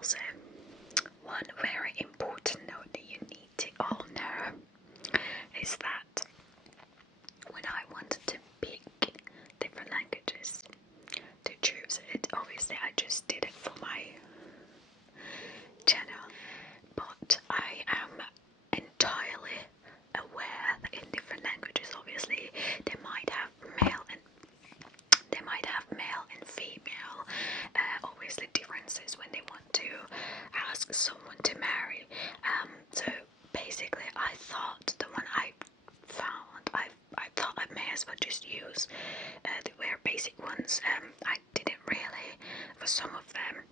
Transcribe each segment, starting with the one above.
Also, one very important note that you need to all know is that when I wanted to pick different languages to choose it, obviously I just did it for my channel, but I am entirely aware that in different languages, obviously they might have male and female obviously differences when they want to ask someone to marry. So basically I thought the one I found, I thought I may as well just use the very basic ones. I didn't really, for some of them,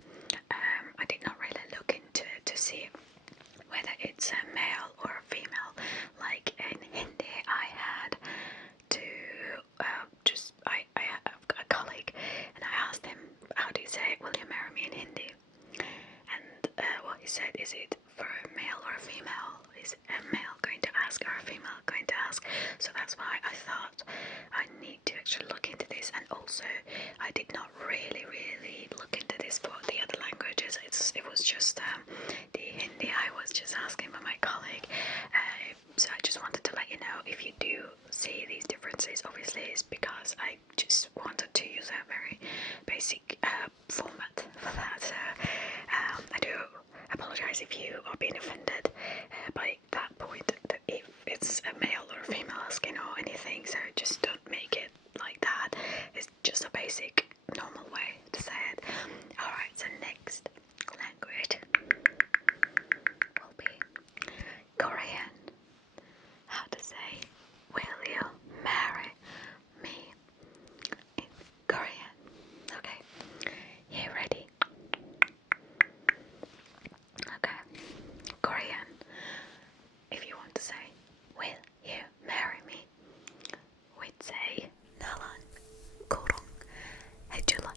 I did not really look into to see whether it's a male or a female. Like in Hindi, I had to I have a colleague, and I asked him, how do you say, will you marry me in Hindi? And what he said, is it for a male or a female? Is a male going to ask or a female going to ask? So that's why I thought I need to actually look into this. And also, I did not really look into this for the other languages. It was just the Hindi I was just asking by my colleague. So I just wanted to let you know, if you do see these differences, obviously it's because I just wanted to use a very basic format for that. So I do apologize if you are being offended by that point, that if it's a male or a female asking or anything, so just don't make it like that. It's just a basic normal way to say it. Alright, so next language will be Korean. How to say, will you marry me in Korean? Okay, you ready? Okay, Korean. If you want to say, will you marry me, we'd say nalan korong hejula.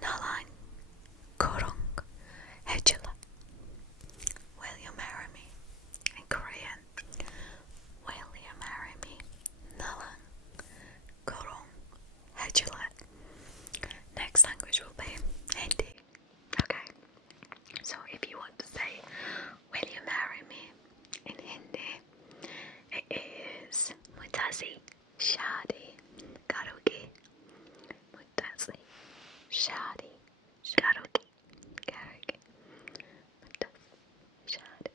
Nalan korong hejula. Will you marry me in Korean? Will you marry me? Nalan korong hejula. Next language will be Hindi. Okay, so if you want to say, will you marry me in Hindi, it is mutasi shadi karogi. Mutasi shadi karogi. Mutasi shadi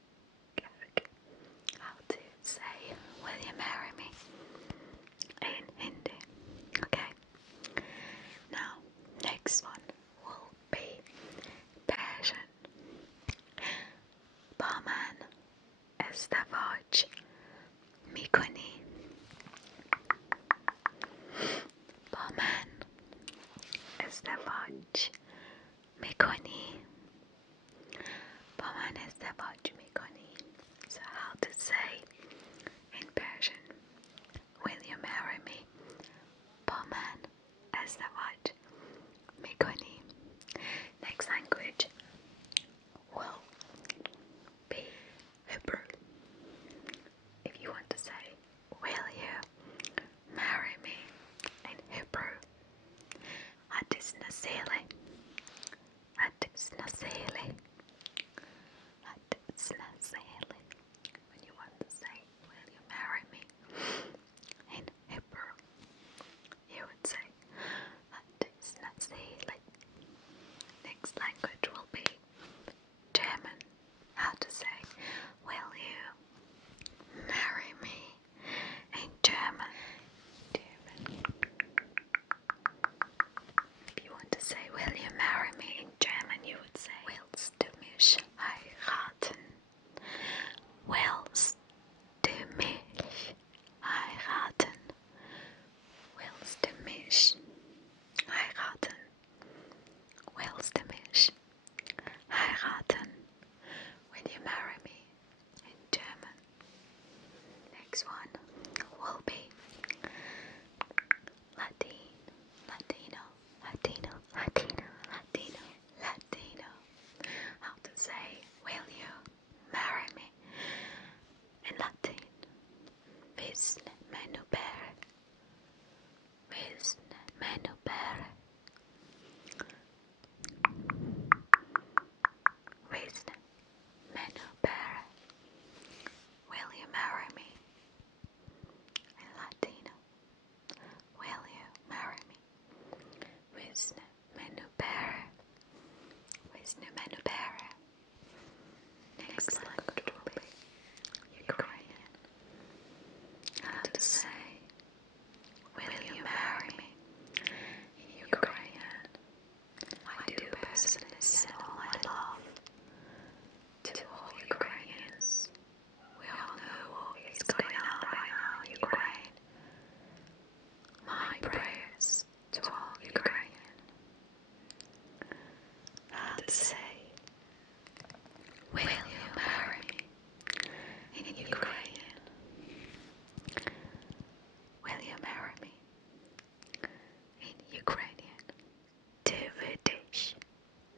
karogi. How to say, will you marry me in Hindi? Okay, now next one will be Persian. Barman ازدواج میکنی. با من ازدواج میکنی. با من ازدواج میکنی. So how to say in Persian, will you marry me? با من ازدواج میکنی. Next language will be Hebrew. If you want to say, will you marry me in Hebrew? Hadis nasili. Hadis nasili. Hadis nasili. When you want to say, will you marry me in Hebrew, you would say, hadis nasili. Next language will be German. How to say, will you marry me in German? German. If you want to say, will you marry me in German, you would say, willst du mich heiraten? Willst du mich heiraten? Willst du mich heiraten? Willst du mich heiraten? Will you marry me in German? Next one will be Latino. numenu pere. Next language will be Ukrainian. How to say, will you marry me? In Ukrainian, I do personally send all my love to all Ukrainians. We all know what is going on right now in Ukraine. My prayers to all Ukrainian. How to say, will you marry me? In Ukrainian, will you marry me? In Ukrainian, ty wyjdziesz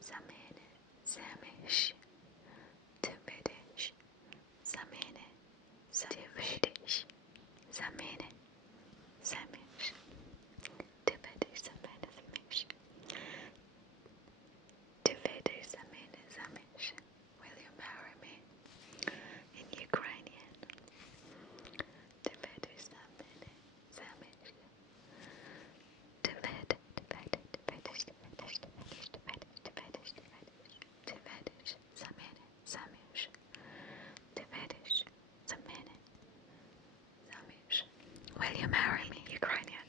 za mnie заміж. Ty wyjdziesz za mnie, ty wyjdziesz za mnie заміж. Ty wyjdziesz za mnie заміж. Ty wyjdziesz za mnie заміж. Will you marry me? In Ukrainian. Ty wyjdziesz za mnie заміж. Ty wyjdziesz za mnie заміж. Ty wyjdziesz za mnie заміж. Will you marry me? Ukrainian.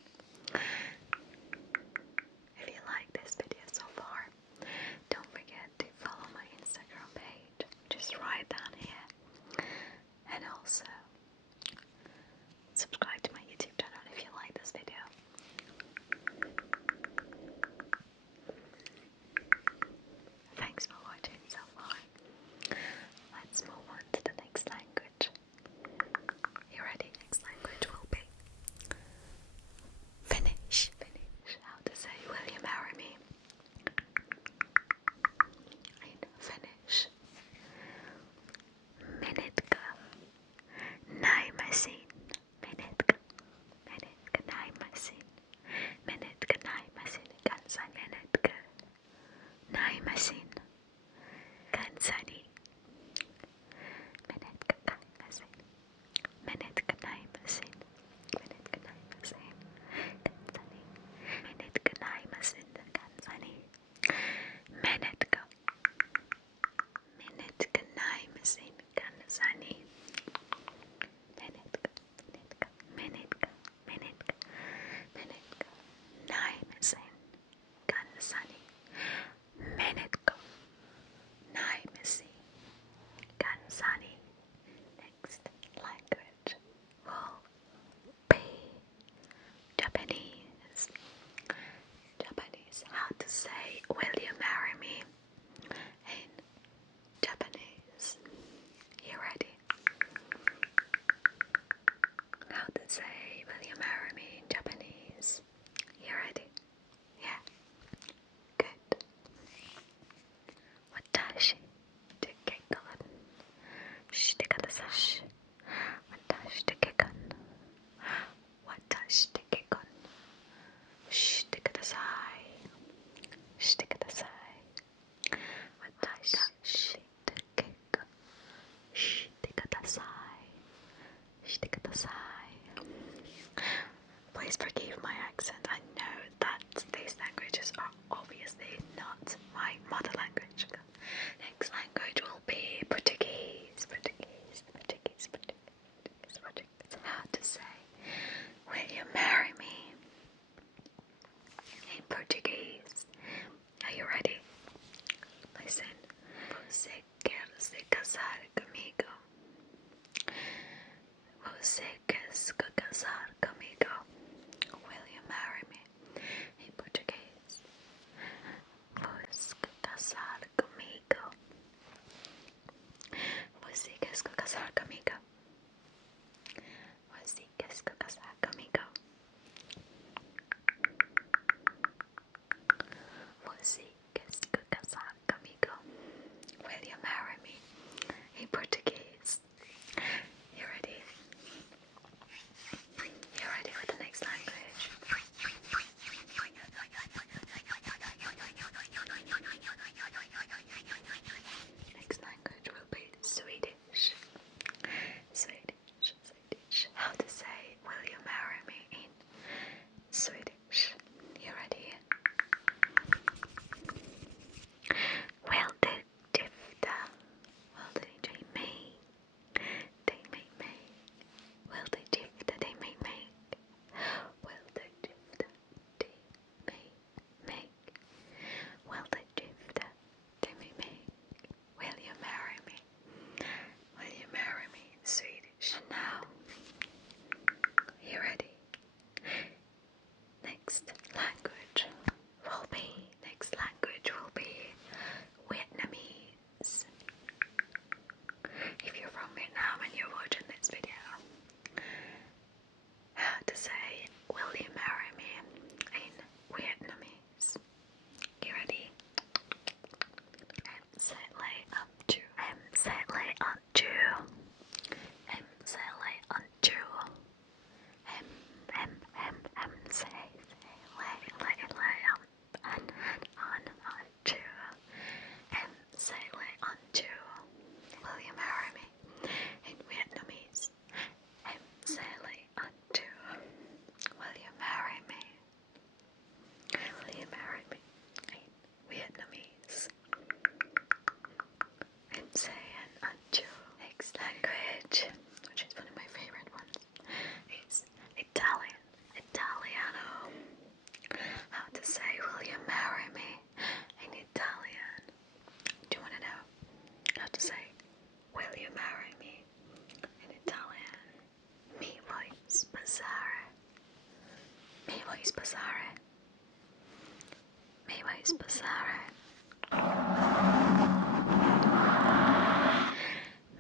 If you like this video so far, don't forget to follow my Instagram page. Just write down here. And also, subscribe to my YouTube channel if you like this video. Thanks for watching so far. Let's move on to the next language. You ready? Next language will be Finnish. Finnish. How to say, will you marry me? In Finnish. Menetkö naimisiin? Menetkö naimisiin? Menetkö naimisiin kanssani? Menetkö naimisiin kanssani? Menetkö naimisiin? Menetkö naimisiin? Menetkö naimisiin kanssani? Menetkö naimisiin kanssani? Menetkö? Menetkö naimisiin kanssani? Menetkö? Menetkö? Menetkö? Menetkö naimisiin kanssani? Menetkö naimisiin kanssani? Next language will be Japanese. Japanese. How to say, will you marry me? In Japanese. You ready? How to say, will you marry me in Japanese? You ready? Yeah. Good. Watashi to kekon. Shite kudasai. Watashi to kekon. Watashi to kekon. Shite kudasai. Shite kudasai. Watashi to kekon. Shite kudasai. Shite kudasai. Please forgive my accent. I know that these languages are obviously not my mother language. Next language will be Portuguese. Portuguese. Portuguese. Portuguese. Portuguese. How to say, will you marry me? In Portuguese. spasare.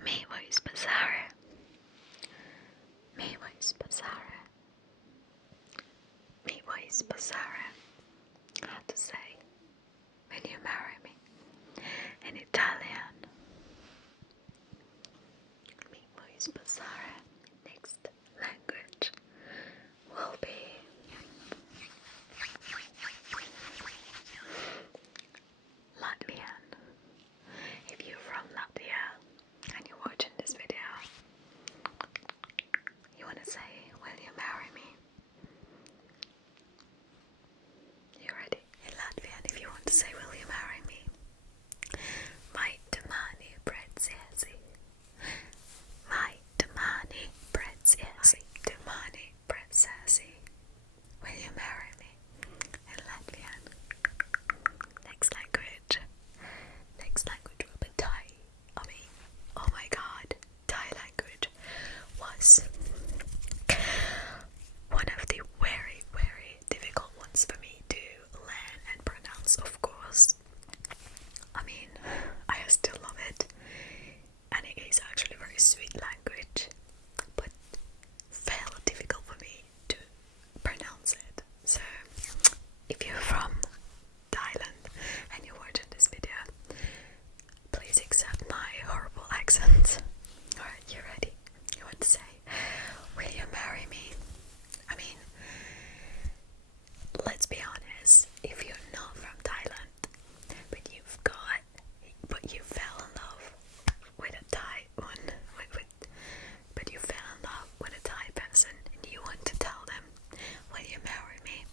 Me voi spasare. Me voi spasare. Me voi spasare. How to say, will you marry me? In Italian. Me voi spasare. Next language will be Latvian. If you're from Latvia and you're watching this video, you want to say, will you marry me? You ready? In Latvian, if you want to say, will you marry me? Vai tu mani preziesi. Vai tu mani preziesi. Tu mani preziesi. Will you marry me? In Latvian. Next language. Next language will be Thai. Oh my god, Thai language was one of the very, very difficult ones for me to learn and pronounce, of course. I still love it, and it is actually a very sweet language, but fairly difficult for me to pronounce it. So, if you're from Thailand and you're watching this video, please accept my horrible accent. Alright, you ready? You want to say, will you marry me? Let's be honest, if you're not from Thailand, but you fell in love with a Thai one, but you fell in love with a Thai person and you want to tell them, will you marry me?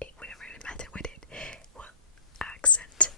It wouldn't really matter with it, what accent